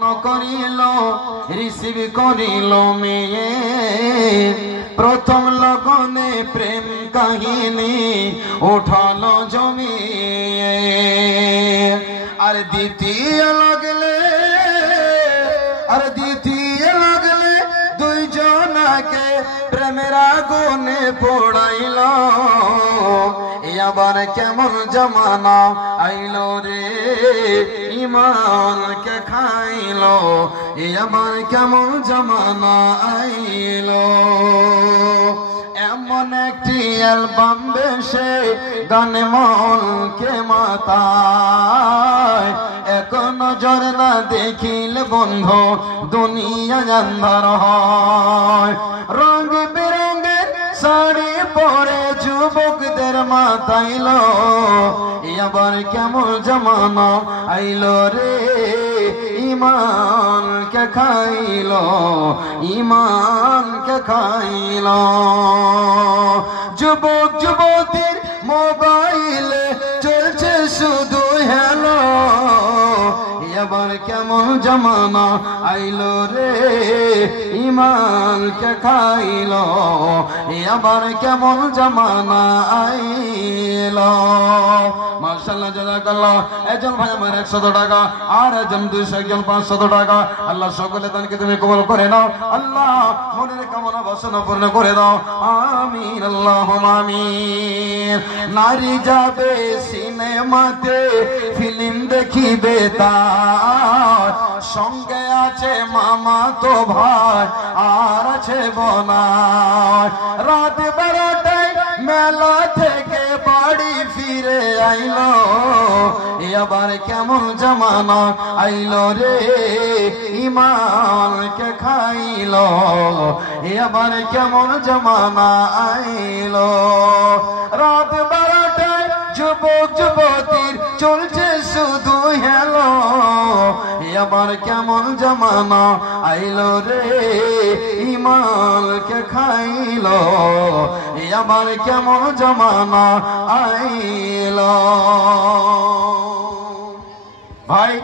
করিল রিসিভ করিল মেয়ে প্রথম লগনে প্রেম কাহিনী উঠালো জমিয়ে আর দ্বিতীয় লাগলে দুইজনকে প্রেমের আগুনে পোড়াইল আবার কেমন জমানা আইলো রে ইমানকে খাইলো আবার কেমন জমানা আইলো এমন একটি অ্যালবাম বেশে গানে মনকে মাতায় এক নজর না দেখিলে বন্ধু দুনিয়া জান্দার হয় রঙ বেরঙের শাড়ি পরে যুবকদের মাতাইলো আবার কেমন জমানা আইলো রে ইমানকে খাইলো ইমানকে খাইলো যুবক যুবতীর মোবাইলে চলছে শুধু হ্যালো আবার কেমন জমানা আইলো রে ইমানকে খাইলো আবার কেমন জমানা আইলো মাশাআল্লাহ জাযাকাল্লাহ একজন ভাই আমার 100 টাকা আর একজন 200 একজন 500 টাকা আল্লাহ সকলে দানকে তুমি কবুল করে নাও আল্লাহ মনের কামনা বাসনা পূর্ণ করে দাও আমিন আল্লাহুম্মা আমিন নারী যাবে সিনেমাতে ফিল্ম দেখিবে তার সঙ্গে আছে মামা তো ভাই আর আছে বোনাই রাত 12টায় মেলা থেকে বাড়ি ফিরে আইলো আবার কেমন জমানা আইলো রে ইমানকে খাইলো আবার কেমন জমানা আইলো রাত 12টায় যুবক যুবতীর চলছে শুধু হ্যালো আবার কেমন জমানা আইলো রে ইমানকে খাইলো আবার কেমন জমানা আইলো ভাই